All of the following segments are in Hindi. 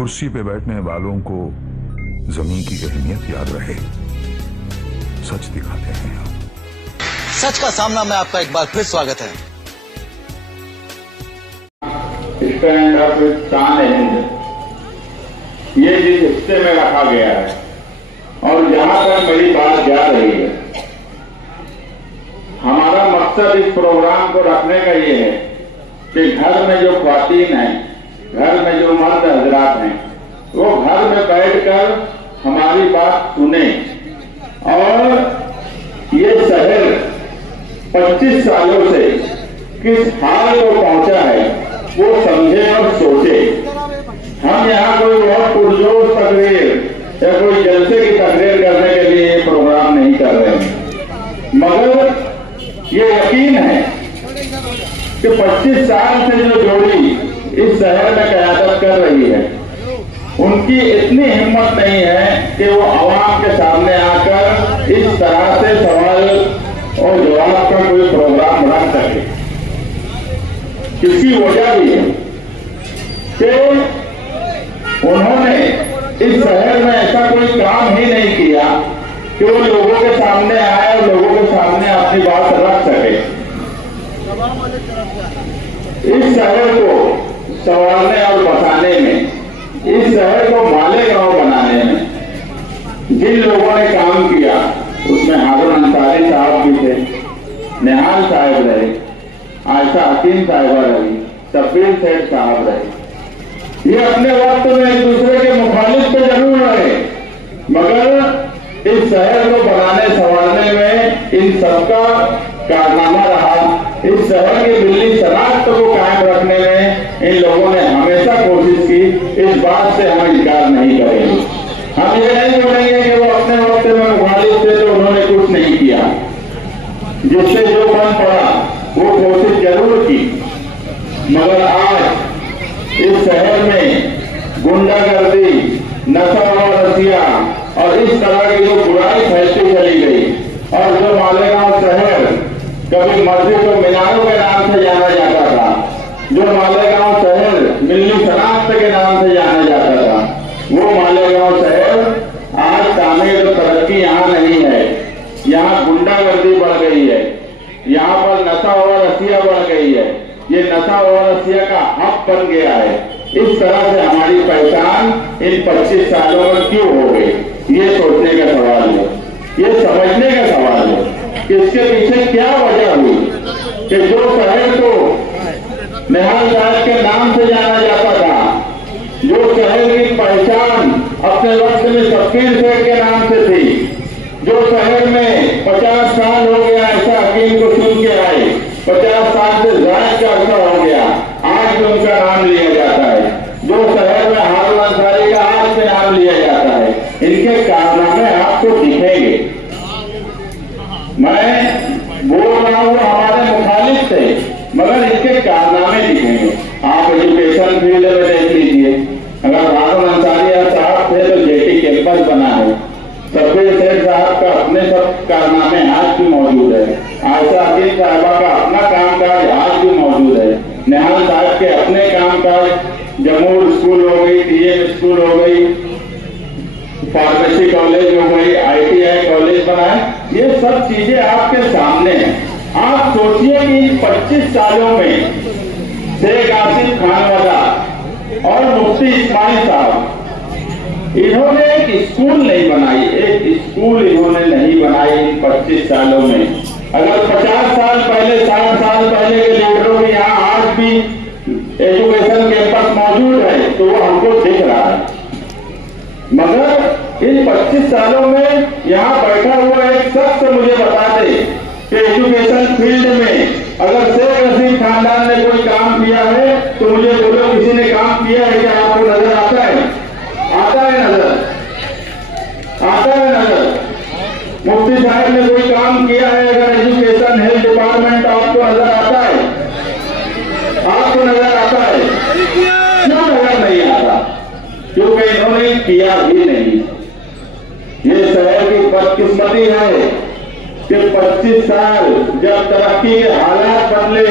कुर्सी पे बैठने वालों को जमीन की अहमियत याद रहे, सच दिखाते हैं हम। सच का सामना में आपका एक बार फिर स्वागत है। स्टैंड अप शान-ए-हिंद ये जिस हिस्से में रखा गया है और जहां तक मेरी बात जा रही है, हमारा मकसद इस प्रोग्राम को रखने का ये है कि घर में जो ख्वातीन हैं, घर में जो मर्द हजरात हैं, वो घर में बैठकर हमारी बात सुने और ये शहर 25 सालों से किस हाल को पहुंचा है वो समझे और सोचे। हम यहाँ कोई बहुत पुरजोर तकरीर या कोई जलसे की तकरीर करने के लिए ये प्रोग्राम नहीं कर रहे हैं, मगर ये यकीन है कि 25 साल से जो जोड़ी इस शहर में क़यादत कर रही है, उनकी इतनी हिम्मत नहीं है कि वो आवाम के सामने आकर इस तरह से सवाल और जवाब का कोई प्रोग्राम रख सके। इसकी वजह भी है कि उन्होंने इस शहर में ऐसा कोई काम ही नहीं किया कि वो लोगों के सामने आए और लोगों के सामने अपनी बात रख सके। इस शहर को संवारने और बसाने में, इस शहर को मालेगांव बनाने में जिन लोगों ने काम किया, उसमें हारून अंसारी साहब भी थे, निहाल साहब रहे, आयशा हकीम साहिबा रही, शब्बीर सेठ साहब रहे। ये अपने वक्त में एक दूसरे के मुखालिफ तो जरूर रहे, मगर इस शहर को बनाने संवारने में इन सबका कारनामा रहा। इस शहर की मिली शनाख्त को कायम रखने में इन लोगों ने हमेशा कोशिश की। इस बात से हम इनकार नहीं करेंगे। हम ये नहीं बोलेंगे कि वो अपने वक्त में मुखालिफ थे तो उन्होंने कुछ नहीं किया। जिससे जो बन पड़ा वो कोशिश जरूर की, मगर आज इस शहर में गुंडागर्दी, नशा और रसिया और इस तरह की जो बुराई फैलती चली गई और जो मालेगांव शहर कभी मस्जिद और मीनारों के नाम से जाना जाता था, जो मालेगांव शहर मिली शनाख्त के नाम से जाना जाता था, वो मालेगांव शहर आज तामीर और तरक्की यहाँ नहीं है। यहाँ गुंडागर्दी बढ़ गई है, यहाँ पर नशा और रसिया बढ़ गई है। ये नशा और रसिया का हब बन गया है। इस तरह से हमारी पहचान इन 25 सालों में क्यों हो गई, ये सोचने का सवाल है, ये समझने का सवाल है कि इसके पीछे क्या वजह हुई कि जो शहर को निहाल साहब के नाम से जाना जाता था, जो शहर की पहचान अपने वक्त में शब्बीर सेठ के नाम से थी, जो शहर में 50 साल हो गया ऐसा हकीम को सुन के आए, 50 साल से ज्यादा का अर्सा हो गया, आज भी उनका नाम लिया जाता है। जो शहर में हारून अंसारी का आज से नाम लिया जाता है, इनके कारनामे आपको दिखेंगे। मैं बोल रहा हूँ हमारे मुखालिफ थे, मगर इनके कारनामे दिखेंगे। आप एजुकेशन फील्ड में देख लीजिए, अगर हारून अंसारी साहब थे तो जेटी कैंपस बना है। शब्बीर सेठ साहब का अपने सब कारनामे आज भी मौजूद है। आयशा हकीम साहिबा का अपना कामकाज आज भी मौजूद है। निहाल साहब के अपने कामकाज, जमूर स्कूल हो गई, टीएम स्कूल हो गई, फार्मेसी कॉलेज हो गई, ITI कॉलेज बना है। ये सब चीजें आपके सामने हैं। आप सोचिए कि 25 सालों में शेख आसिफ खानवाला और मुफ्ती इस्माइल साहब, इन्होंने एक स्कूल नहीं बनाई, एक स्कूल इन्होंने नहीं बनाई इन 25 सालों में। अगर 50 साल पहले, 60 साल पहले के लीडरों के यहाँ आज भी एजुकेशन कैंपस मौजूद है तो वो हमको दिख रहा है, मगर इन 25 सालों में यहाँ बैठा हुआ एक शख्स मुझे बता दे कि एजुकेशन फील्ड में अगर शेख रशीद खानदान ने कोई काम किया है तो मुझे बोलो किसी ने काम किया है क्या? आपको नजर आता है? आता है नजर? आता है नजर? मुफ्ती साहब ने कोई काम किया है अगर एजुकेशन हेल्थ डिपार्टमेंट, आपको नजर आता है? आपको नजर आता है? क्यों नजर नहीं आता? क्योंकि इन्होंने किया भी नहीं। ये शहर की बदकिस्मती है कि 25 साल जब तरक्की के हालात बदले,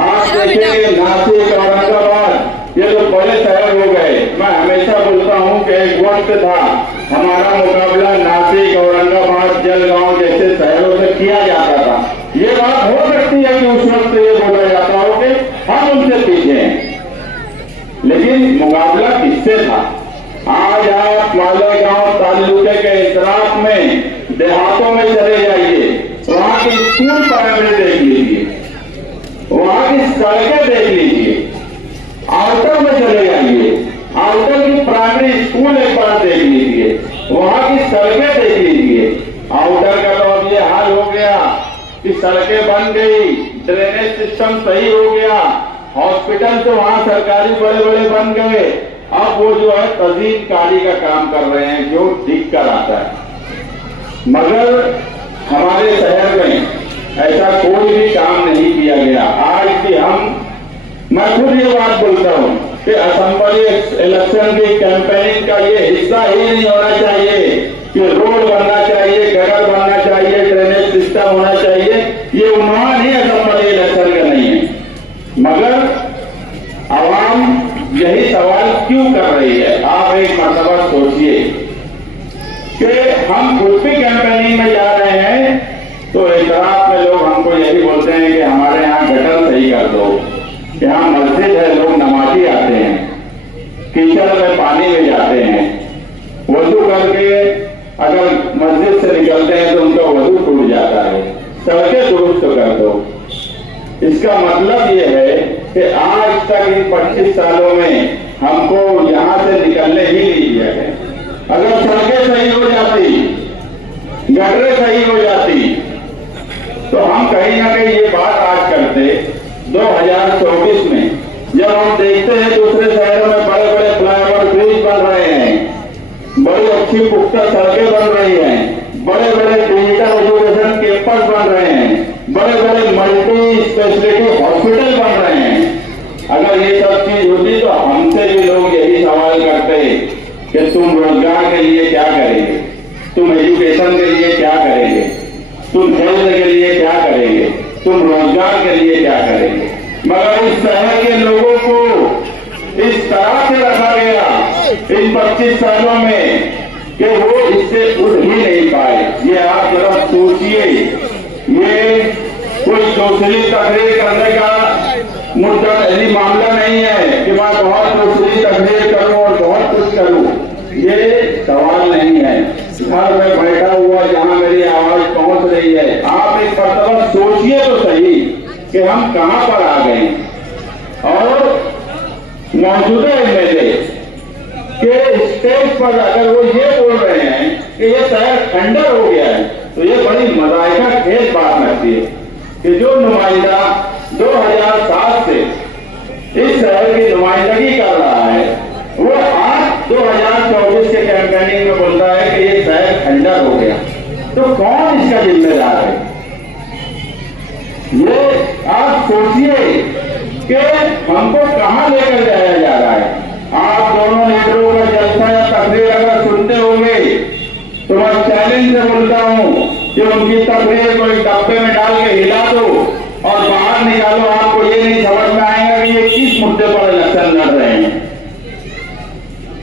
आप देखेंगे नासिक, औरंगाबाद, ये तो बड़े शहर हो गए। मैं हमेशा वक्त था हमारा मुकाबला नासिक, औरंगाबाद, जलगांव जैसे शहरों से किया जाता था। ये बात हो सकती है कि उस वक्त ये बोला जाता हो कि हम उनसे पीछे हैं, लेकिन मुकाबला किससे था? आज आप मालेगांव तालुके के इतराक में देहातों में चले जाइए, वहां की स्कूल प्राइमरी देख लीजिए, वहां की सड़कें देख लीजिए, आउटर में चले जाइए, आउटर की प्राइमरी स्कूल एक बार देख लीजिए, वहां की सड़कें देख लीजिए। आउटर का तो अब ये हाल हो गया कि सड़कें बन गई, ड्रेनेज सिस्टम सही हो गया, हॉस्पिटल तो वहां सरकारी बड़े बड़े बन गए। अब वो जो है तजीमकारी का काम कर रहे हैं जो दिख कर आता है, मगर हमारे शहर में ऐसा कोई भी काम नहीं किया गया। आज भी मैं खुद ये बात बोलता हूं कि असेंबली इलेक्शन की कैंपेनिंग का ये हिस्सा ही नहीं होना चाहिए कि रोड बनना चाहिए, गटर बनना चाहिए, ड्रेनेज सिस्टम होना चाहिए। ये उन्वान ही असेंबली इलेक्शन का नहीं है, मगर आवाम यही सवाल क्यों कर रही है? आप एक मरतबा सोचिए कि हम खुद भी कैंपेनिंग में जा रहे हैं तो इतराफ में लोग हमको यही बोलते हैं कि हमारे यहाँ गटर सही कर दो, यहाँ मस्जिद है, लोग नमाजी आते हैं, कीचड़ में पानी में जाते हैं, वजू करके अगर मस्जिद से निकलते हैं तो उनका वजू टूट जाता है, सड़कें दुरुस्त कर दो। इसका मतलब ये है कि आज तक इन 25 सालों में हमको यहाँ से निकलने ही नहीं दिया गया। अगर सड़कें सही हो जाती, गटरें सही हो जाती, तो हम कहीं ना कहीं ये बात आज करते। 2024 में जब हम देखते हैं दूसरे शहरों में बड़े बड़े फ्लाईओवर ब्रिज बन रहे हैं, बड़ी अच्छी पुख्ता सड़कें बन रही हैं, बड़े बड़े डिजिटल एजुकेशन कैंपस बन रहे हैं, बड़े बड़े मल्टी स्पेशलिटी हॉस्पिटल बन रहे हैं। अगर ये सब चीज होती तो हमसे भी लोग यही सवाल करते कि तुम रोजगार के लिए क्या करेंगे, तुम एजुकेशन के लिए क्या करेंगे, तुम हेल्थ के लिए क्या करेंगे, तुम रोजगार के लिए क्या करेंगे। मगर इस शहर के लोगों को इस तरह से रखा गया इन 25 सालों में कि वो इससे उठ ही नहीं पाए। ये आप जरा सोचिए, ये कोई दूसरी तकरीर करने का मुद्दा नहीं, मामला नहीं है कि मैं बहुत दूसरी तकरीर करूं और बहुत कुछ करूं, ये सवाल नहीं है। घर में बैठा हुआ जहां मेरी आवाज पहुंच रही है, आप एक मरतबा सोचिए तो सही कि हम कहां पर आ गए। और मौजूदा एमएलए के स्टेज पर अगर वो ये बोल रहे हैं कि ये शहर खंडर हो गया है, तो ये बड़ी मजाइका खेल बात लगती है कि जो नुमाइंदा 2007 से इस शहर की नुमाइंदगी कर रहा है, वो आज 2024 के कैंपेनिंग में बोलता है कि ये शहर खंडर हो गया। तो कौन इसका जिम्मेदार है? ये आप सोचिए कि हमको कहां लेकर जाया जा रहा है। आप दोनों लीडरों का जलसा या तकरीर अगर सुनते होंगे तो मैं चैलेंज से बोलता हूं कि उनकी तकरीर को एक डब्बे में डाल के हिला दो और बाहर निकालो, आपको ये नहीं समझ में आएगा कि ये किस मुद्दे पर इलेक्शन लड़ रहे हैं।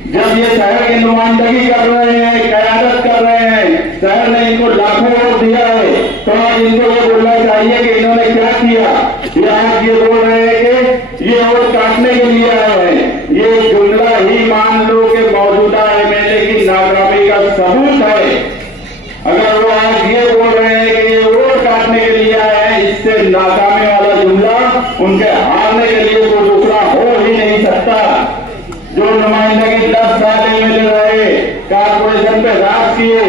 जब ये शहर की नुमाइंदगी कर रहे हैं, कयादत कर रहे हैं, शहर ने इनको लाखों वोट दिया है, तो आज इनको ये बोलना चाहिए कि इन्होंने क्या किया। ये आज ये बोल रहे हैं कि ये वोट काटने के लिए आए हैं। ये जुमला ही मान लो कि मौजूदा एमएलए की नाकामी का सबूत है। अगर वो आज ये बोल रहे हैं कि ये वोट काटने के लिए आए हैं, इससे नाकामी वाला जुमला उनके हारने के लिए कोई दूसरा हो ही नहीं सकता। जो नुमाइंदगी 10 साल एमएलए रहे, कारपोरेशन पे राज किए,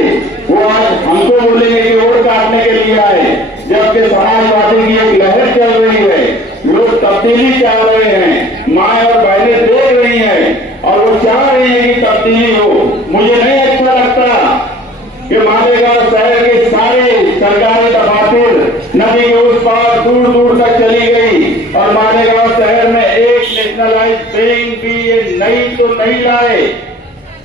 वो आज हमको बोलेंगे कि वोट काटने के लिए आए, जबकि समाजवादी की एक लहर चल रही है, लोग तब्दीली चाह रहे हैं, माए और बहनें देख रही हैं और वो चाह रही है कि तब्दीली हो। मुझे नहीं अच्छा लगता कि मालेगांव शहर के सारे सरकारी दफातर नदी के उस पार दूर दूर तक चली गई और मालेगांव शहर में एक नेशनलाइज बैंक भी ये नई तो नहीं लाए,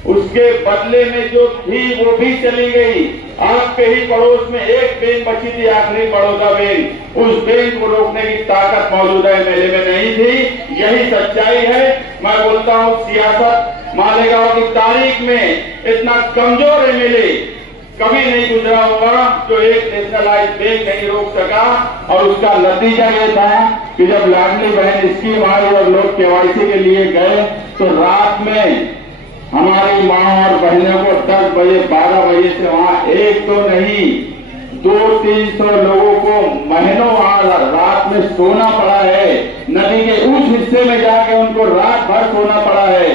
उसके बदले में जो थी वो भी चली गई। आपके ही पड़ोस में एक बैंक बची थी, आखिरी बड़ौदा बैंक, उस बैंक को रोकने की ताकत मौजूदा एमएलए में नहीं थी। यही सच्चाई है। मैं बोलता हूं सियासत मालेगांव की तारीख में इतना कमजोर एमएलए कभी नहीं गुजरा होगा जो एक नेशनलाइज बैंक नहीं रोक सका। और उसका नतीजा ये था कि जब लाडली बहन स्कीम आई और लोग केवाईसी के लिए गए तो रात में हमारी मां और बहनों को 10 बजे 12 बजे से वहां एक तो नहीं 200-300 लोगों को महीनों वहां रात में सोना पड़ा है। नदी के उस हिस्से में जाके उनको रात भर सोना पड़ा है।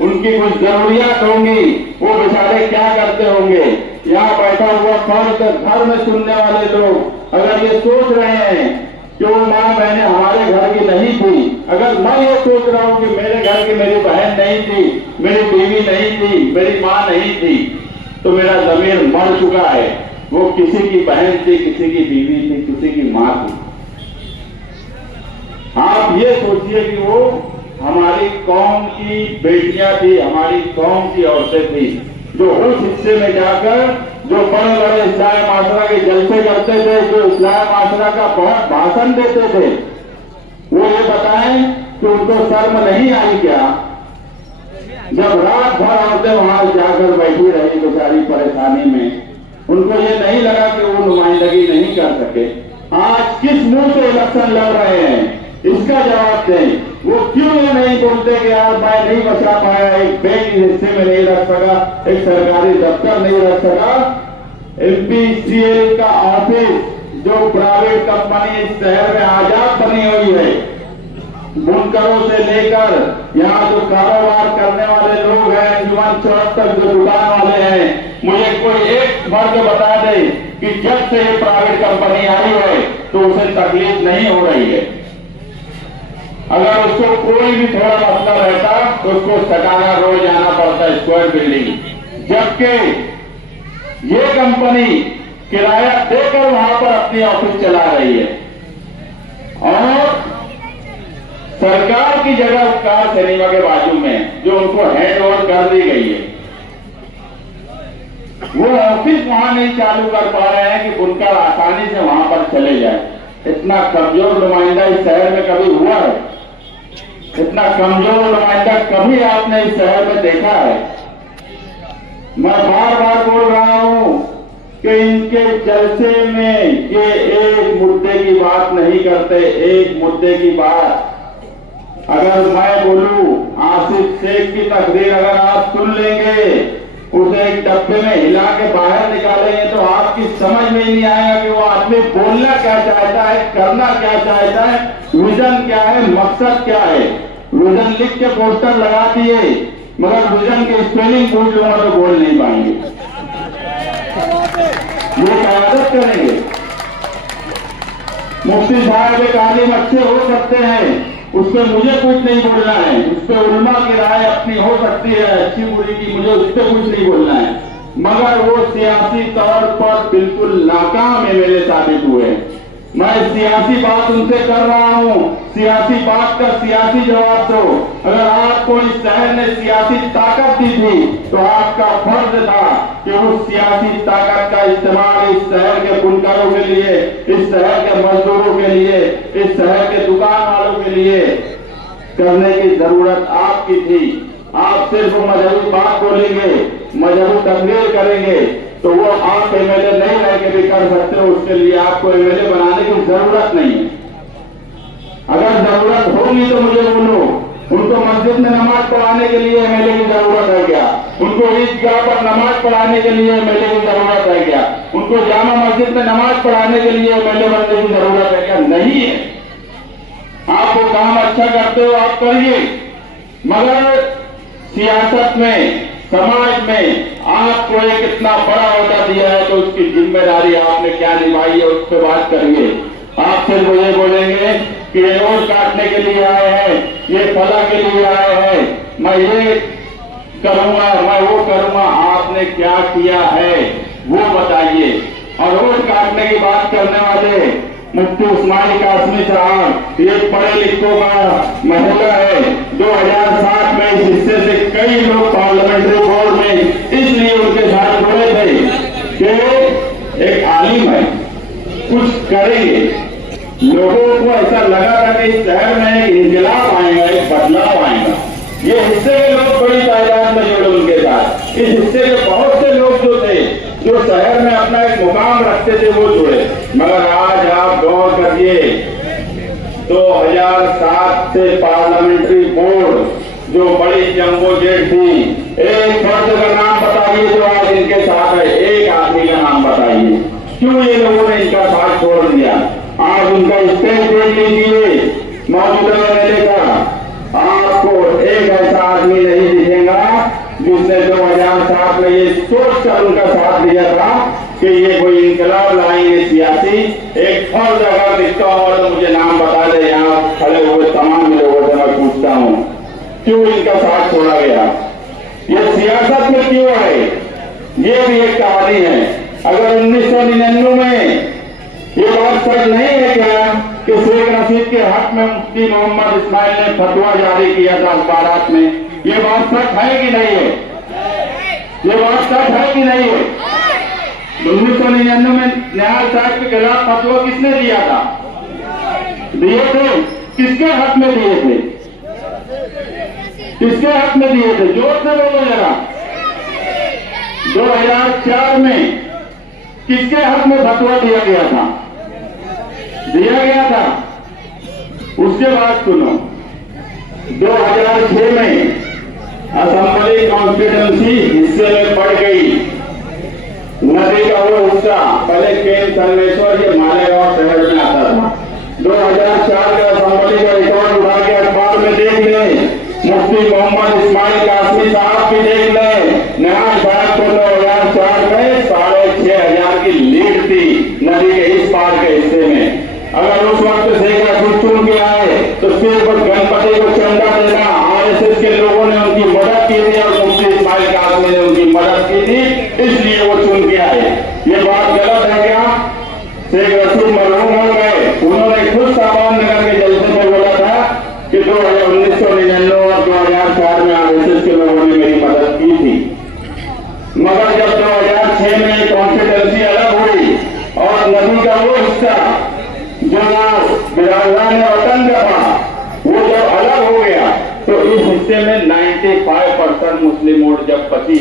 उनकी कुछ जरूरियात होंगी, वो बेचारे क्या करते होंगे। यहाँ बैठा हुआ फर्द घर में सुनने वाले लोग अगर ये सोच रहे हैं कि वो माँ बहनें हमारे घर की नहीं थी, अगर मैं ये सोच रहा हूँ कि मेरे घर की मेरी बहन नहीं थी, मेरी बीवी नहीं थी, मेरी माँ नहीं थी, तो मेरा जमीर मर चुका है। वो किसी की बहन थी, किसी की बीवी थी, किसी की माँ थी। आप ये सोचिए कि वो हमारी कौम की बेटियां थी, हमारी कौम की औरतें थी जो उस हिस्से में जाकर जो बड़े बड़े इस्लामी माशरा के जलसे करते थे, जो इस्लामी माशरा का बहुत भाषण देते थे, वो ये बताएं कि उनको शर्म नहीं आई क्या जब रात भर औरतें वहां जाकर बैठी रही बेचारी परेशानी में। उनको ये नहीं लगा कि वो नुमाइंदगी नहीं कर सके। आज किस मुंह से इलेक्शन लड़ रहे हैं इसका जवाब दें। वो क्यों ये नहीं बोलते कि यार मैं नहीं बचा पाया, एक बैंक इस हिस्से में नहीं रख सका, एक सरकारी दफ्तर नहीं रख सका। एमपीसीएल का ऑफिस जो प्राइवेट कंपनी इस शहर में आजाद बनी हुई है, बुनकरों से लेकर यहाँ जो कारोबार करने वाले लोग हैं, अंजुमन चौक तक जो दुकान वाले हैं, मुझे कोई एक मर्द बता दे कि जब से ये प्राइवेट कंपनी आई है तो उसे तकलीफ नहीं हो रही है। अगर उसको कोई भी थोड़ा मसला रहता तो उसको सटाना रोज जाना पड़ता है स्क्वायर बिल्डिंग, जबकि ये कंपनी किराया देकर वहां पर अपनी ऑफिस चला रही है। और सरकार की जगह कार सिनेमा के बाजू में जो उनको हैंड ओवर कर दी गई है, वो ऑफिस वहां नहीं चालू कर पा रहे हैं कि बुनकर आसानी से वहां पर चले जाए। इतना कमजोर नुमाइंदा इस शहर में कभी हुआ है? इतना कमजोर नुमाइंदा कभी आपने इस शहर में देखा है? मैं बार बार बोल रहा हूं कि इनके जलसे में ये एक मुद्दे की बात नहीं करते। एक मुद्दे की बात अगर मैं बोलूं, आसिफ शेख की तकरीर अगर आप सुन लेंगे, उसे एक डब्बे में हिला के बाहर निकालेंगे तो आपकी समझ में नहीं आएगा कि वो आदमी बोलना क्या चाहता है, करना क्या चाहता है, विजन क्या है, मकसद क्या है। विजन लिख के पोस्टर लगा दिए, मगर विजन की स्पेलिंग पूछ लूंगा तो बोल नहीं पाएंगे। ये क्यादत करेंगे। मुफ्ती साहब एक आलिम अच्छे हो सकते हैं, उस पर मुझे कुछ नहीं बोलना है। उस पर उलमा की राय अपनी हो सकती है अच्छी बुरी की, मुझे उस पर कुछ नहीं बोलना है। मगर वो सियासी तौर पर बिल्कुल नाकाम एमएलए साबित हुए। मैं सियासी बात उनसे कर रहा हूं, सियासी बात का सियासी जवाब दो। अगर आपको इस शहर ने सियासी ताकत दी थी तो आपका फर्ज था कि उस सियासी ताकत का इस्तेमाल इस शहर के बुनकरों के लिए, इस शहर के मजदूरों के लिए, इस शहर के दुकान वालों के लिए करने की जरूरत आपकी थी। आप सिर्फ मजहबी बात बोलेंगे, मजहबी तकरीर करेंगे तो वो आप एमएलए नहीं रह के भी कर सकते हो। उसके लिए आपको एमएलए बनाने की जरूरत नहीं है। अगर जरूरत होगी तो मुझे बोलो। उनको मस्जिद में नमाज पढ़ाने के लिए एमएलए की जरूरत है क्या? उनको ईदगाह पर नमाज पढ़ाने के लिए एमएलए की जरूरत है क्या? उनको जामा मस्जिद में नमाज पढ़ाने के लिए एमएलए बनने की जरूरत है क्या? नहीं है। आप वो काम अच्छा करते हो आप करिए, मगर सियासत में, समाज में आपको एक इतना बड़ा अहदा दिया है तो उसकी जिम्मेदारी आपने क्या निभाई है उस पर बात करिए। आप सिर्फ मुझे बोलेंगे कि ये रोड काटने के लिए आए हैं, ये फला के लिए आए हैं, मैं ये करूंगा, मैं वो करूंगा। आपने क्या किया है वो बताइए। और रोड काटने की बात करने वाले मुफ्ती उस्मानी कासमी साहब, ये पढ़े लिखों का महिला है। 2007 में इस हिस्से से कई लोग पार्लियामेंट्री बोर्ड में इसलिए उनके साथ जुड़े थे कि एक आलिम है, कुछ करेंगे। लोगों को ऐसा लगा था कि इस शहर में एक इंकलाब आएगा, एक बदलाव आएगा। ये हिस्से के लोग बड़ी तादाद इस हिस्से के बहुत से लोग जो थे, जो शहर में अपना एक मुकाम रखते थे, वो जुड़े। मगर आज आप गौर करिए, 2007 से पार्लियामेंट्री बोर्ड जो बड़ी जंबो जेट थी, एक फर्द का नाम बताइए जो आज इनके साथ है, एक आदमी का नाम बताइए। क्यों ये लोगों ने इनका साथ छोड़ दिया? आज उनका स्टेज देख लीजिए मौजूदा एमएलए का, आपको एक ऐसा आदमी नहीं दिखेगा जिसने 2007 में ये सोच कर उनका साथ दिया था कि ये कोई इनकलाब लाएंगे सियासी। एक फर्ज अगर दिखता हो तो मुझे नाम बता दे। यहाँ खड़े हुए तमाम लोगों से मैं पूछता हूँ, क्यों इनका साथ छोड़ा गया? ये सियासत में क्यों है? ये भी एक कहानी है। अगर 1999 में ये बात सच नहीं है क्या कि शेख रशीद के हक में मुफ्ती मोहम्मद इस्माइल ने फतवा जारी किया था अखबारात में? ये बात सच है कि नहीं है? ये बात सच है कि नहीं है? 1999 में निहाल साहब के खिलाफ फतवा किसने दिया था? दिए थे? किसके हक में दिए थे? किसके हक में दिए थे? जोर से बोलो जरा। 2004 में किसके हक में फतवा दिया गया था? दिया गया था। उसके बाद सुनो, 2006 में असेंबली कॉन्स्टिट्यूंसी हिस्से में पड़ गई। नदी का वो हिस्सा पहले केम सर्वेश्वर ये मालेगांव शहर में आता था। 2004 के असेंबली का रिकॉर्ड उठा के अखबार में देख ले, मुफ्ती मोहम्मद इस्माइल कासमी साहब भी देख ले। निहाल साहब को 2004 में 6,500 की लीड थी नदी के इस पार के हिस्से में। अगर उस वक्त शेख रशीद चुन के आए तो सिर्फ गणपति को चंदा देना, आरएसएस के लोगों ने उनकी मदद की थी और मुफ्ती इस्माइल कासमी ने उनकी मदद की थी, इसलिए वो चुन के आए। ये बात गलत है क्या? शेख रशीद मरहूम हो गए, उन्होंने खुद सामान नगर के जलसे में बोला था कि 1999 और 2004 में आरएसएस के लोगों ने मेरी मदद की थी। मगर जब 2006 में कॉन्स्टिट्यूंसी अलग हुई और नदी का वो हिस्सा जो बिराजदान वतन का था वो जब अलग हो गया तो इस हिस्से में 95% मुस्लिम वोट जब बची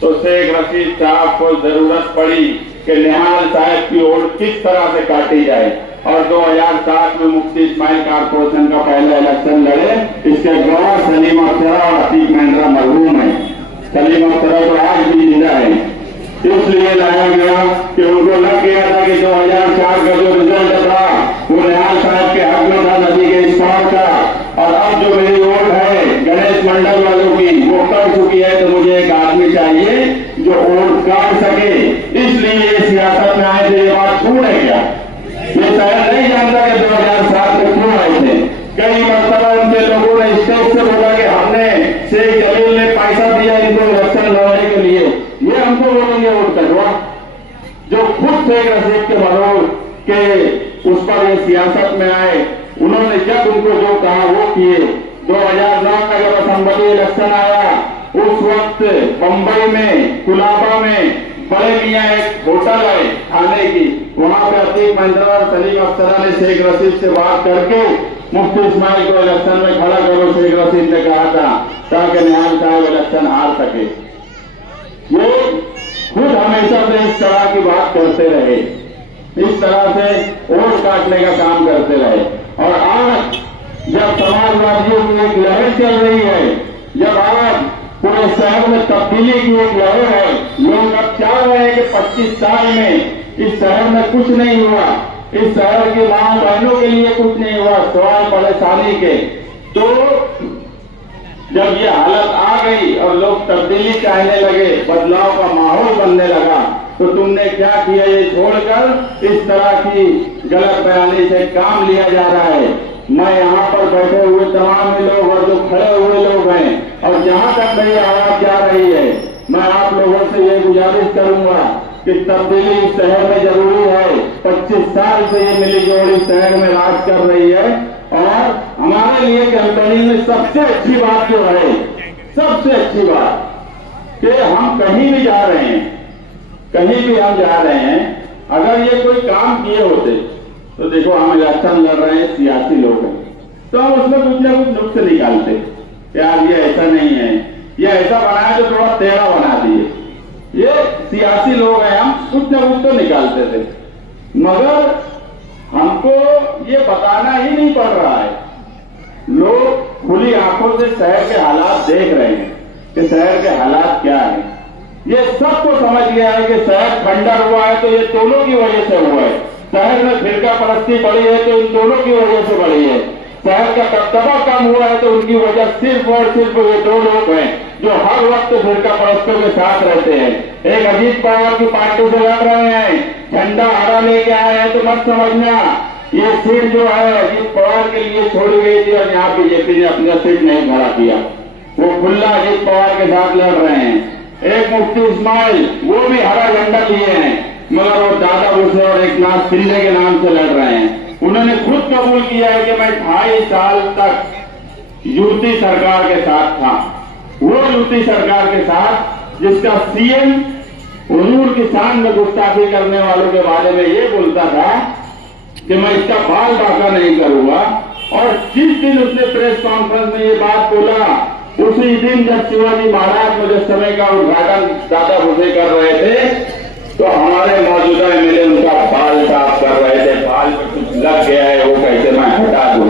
तो शेख रशीद साहब को जरूरत पड़ी कि निहाल साहब की वोट किस तरह से काटी जाए। और 2007 में मुफ्ती इस्माइल कारपोरेशन का पहला इलेक्शन लड़े। इसके गवाह सलीम अख्तरा और अतीक महिंद्रा मरहूम है। सलीम अख्तरा तो आज भी जिंदा है, इसलिए लाया गया कि उनको लग गया था कि 2004 का जो रिजल्ट था वो निहाल साहब के हक में था, नदी के इस पार का। और अब जो मेरी वोट है गणेश मंडल वालों की वो कट चुकी है, तो मुझे एक आदमी चाहिए जो वोट काट सके। इसलिए ये सियासत में आए थे। ये बात छूट है क्या? ये शायद नहीं जानता कि 2007 में क्यों आए थे। कई मरतबा उनके लोगों ने स्टेज से बोला कि हमने शेख जलील ने पैसा दिया इनको इलेक्शन लड़ने के लिए, ये हमको बोलेंगे वोट करवा। जो खुद शेख रशीद के मरोड़ के उस पर ये सियासत में आए, उन्होंने जब उनको जो कहा वो किए। 2009 का जब असेंबली इलेक्शन आया उस वक्त बंबई में कुलाबा में बड़े मियाँ एक होटल है खाने की, वहां पे अतीक महिंद्रा और सलीम अख्तरा ने शेख रशीद से बात करके मुफ्ती इस्माइल को इलेक्शन में खड़ा करो, शेख रशीद ने कहा था, ताकि निहाल साहब इलेक्शन हार सके। ये खुद हमेशा से इस तरह की बात करते रहे, इस तरह से वोट काटने का काम करते रहे। और आज जब समाजवादियों की एक लहर चल रही है, जब आज पूरे शहर में तब्दीली की एक लहर है, लोग अब चाह रहे हैं कि 25 साल में इस शहर में कुछ नहीं हुआ, इस शहर की मां बहनों के लिए कुछ नहीं हुआ, सवाल परेशानी के। तो जब ये हालत आ गई और लोग तब्दीली चाहने लगे, बदलाव का माहौल बनने लगा, तो तुमने क्या किया? ये छोड़कर इस तरह की गलत बयानी से काम लिया जा रहा है। मैं यहाँ पर बैठे हुए तमाम लोग और जो खड़े हुए लोग हैं और जहाँ तक मेरी आवाज जा रही है, मैं आप लोगों से ये गुजारिश करूंगा कि तब्दीली इस शहर में जरूरी है। 25 साल से ये मिली जोड़ी शहर में राज कर रही है और हमारे लिए कैंपेनिंग में सबसे अच्छी बात जो है, सबसे अच्छी बात कि हम कहीं भी जा रहे हैं, कहीं भी हम जा रहे हैं, अगर ये कोई काम किए होते तो देखो हम इलेक्शन लड़ रहे हैं, सियासी लोग हैं, तो हम उसमें कुछ ना कुछ नुक्स निकालते कि यार ये ऐसा नहीं है, ये ऐसा बनाया जो थोड़ा टेढ़ा बना दिए। ये सियासी लोग हैं, हम कुछ न कुछ तो निकालते थे, मगर हमको ये बताना ही नहीं पड़ रहा है। लोग खुली आंखों से शहर के हालात देख रहे हैं कि शहर के हालात क्या है। ये सबको समझ गया है कि शहर खंडर हुआ है तो ये दोनों की वजह से हुआ है। शहर में फिरका परस्ती बढ़ी है तो इन दोनों की वजह से बढ़ी है। शहर का दबदबा कम हुआ है तो उनकी वजह सिर्फ और सिर्फ ये दो लोग हैं जो हर वक्त फिरका परस्तों के साथ रहते हैं। एक अजीत पवार की पार्टी से लड़ रहे हैं, झंडा हरा लेके आए हैं, तो मत समझना ये सीट जो है अजीत पवार के लिए छोड़ी गई थी और यहाँ बीजेपी ने अपना सीट नहीं खड़ा किया। वो खुला अजीत पवार के साथ लड़ रहे हैं। एक मुफ्ती इस्माइल वो भी हरा झंडा लिए हैं, मगर वो दादा भूसे और एक नाथ शिंदे के नाम से लड़ रहे हैं। उन्होंने खुद कबूल किया है कि मैं 2.5 साल तक यूपी सरकार के साथ था। वो यूपी सरकार के साथ जिसका सीएम हुजूर की शान में गुस्ताखी करने वालों के बारे में ये बोलता था कि मैं इसका बाल बांका नहीं करूंगा, और जिस दिन उसने प्रेस कॉन्फ्रेंस में ये बात बोला उसी दिन जब शिवाजी महाराज मुजस्समे का उद्घाटन दादा भूसे कर रहे थे तो हमारे मौजूदा एमएलए उनका बाल साफ कर रहे थे। बाल में कुछ लग गया है, वो कैसे मैं हटा दूं।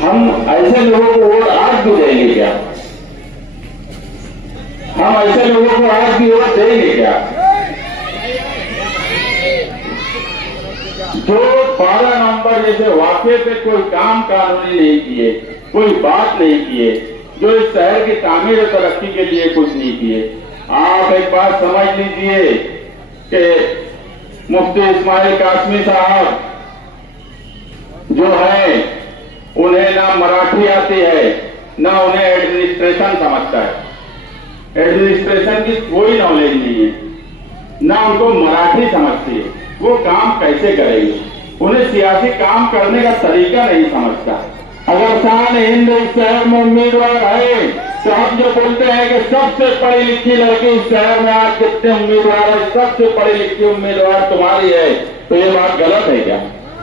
हम ऐसे लोगों को वोट आज भी देंगे क्या? हम ऐसे लोगों को आज भी वोट देंगे क्या? जो 12 नवंबर जैसे वाकये पे कोई काम कानूनी नहीं किए, कोई बात नहीं किए, जो इस शहर की तामीर और तरक्की के लिए कुछ नहीं किए। आप एक बात समझ लीजिए कि मुफ्ती इस्माइल कासमी साहब जो है उन्हें ना मराठी आती है ना उन्हें एडमिनिस्ट्रेशन समझता है। एडमिनिस्ट्रेशन की कोई नॉलेज नहीं है, ना उनको मराठी समझती है। वो काम कैसे करेंगे? उन्हें सियासी काम करने का तरीका नहीं समझता। अगर शान हिंद इस शहर में उम्मीदवार है तो हम जो बोलते हैं कि सबसे पढ़ी लिखी लड़की इस शहर में आज कितने उम्मीदवार है, सबसे पढ़ी लिखी उम्मीदवार तुम्हारी है, तो ये बात गलत है क्या?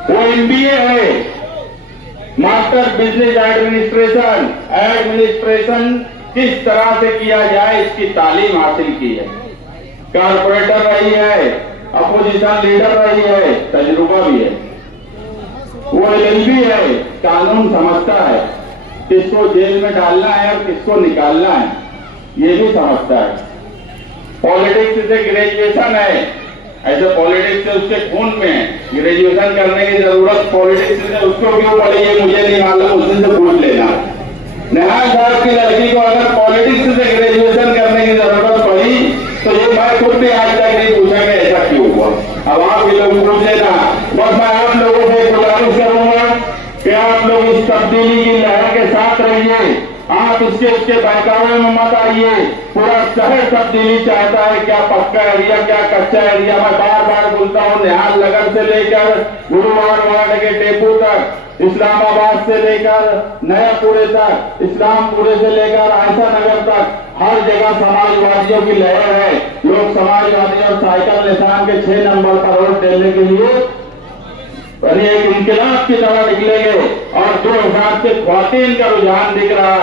वो एमबीए है, मास्टर बिजनेस एडमिनिस्ट्रेशन, एडमिनिस्ट्रेशन किस तरह से किया जाए इसकी तालीम हासिल की है। कारपोरेटर रही है, अपोजिशन लीडर रही है, तजुर्बा भी है। वो एलएलबी है, कानून समझता है, किसको जेल में डालना है और किसको निकालना है ये भी समझता है। पॉलिटिक्स से ग्रेजुएशन है, ऐसे पॉलिटिक्स से उसके खून में है। ग्रेजुएशन करने की जरूरत पॉलिटिक्स से उसको क्यों पड़ी है मुझे नहीं मालूम, उससे से पूछ लेना। नेहा साहब की लड़की को अगर पॉलिटिक्स से ग्रेजुएशन करने की जरूरत पड़ी तो ये मैं खुद भी आज तक नहीं पूछा कि ऐसा क्यों हुआ। अब आप ये लोग पूछ लेना। बस मैं आप लोगों से गुजारिश करूंगा कि आप लोग इस तब्दीली की लहर के साथ रहिए। आप इसके बहकावे में मत आइए। पूरा शहर तब्दीली चाहता है, क्या पक्का एरिया क्या कच्चा एरिया। मैं बार बार बोलता हूँ, निहाल नगर से लेकर गुरुवार वार्ड के डेपो तक, इस्लामाबाद से लेकर नयापुरे तक, इस्लामपुरे से लेकर आयशा नगर तक, हर जगह समाजवादियों की लहर है। लोग समाजवादी और साइकिल निशान के 6 नंबर पर वोट देने के लिए एक इनकलाब की तरह निकलेंगे। और जो हिसाब से ख्वातीन का रुझान दिख रहा है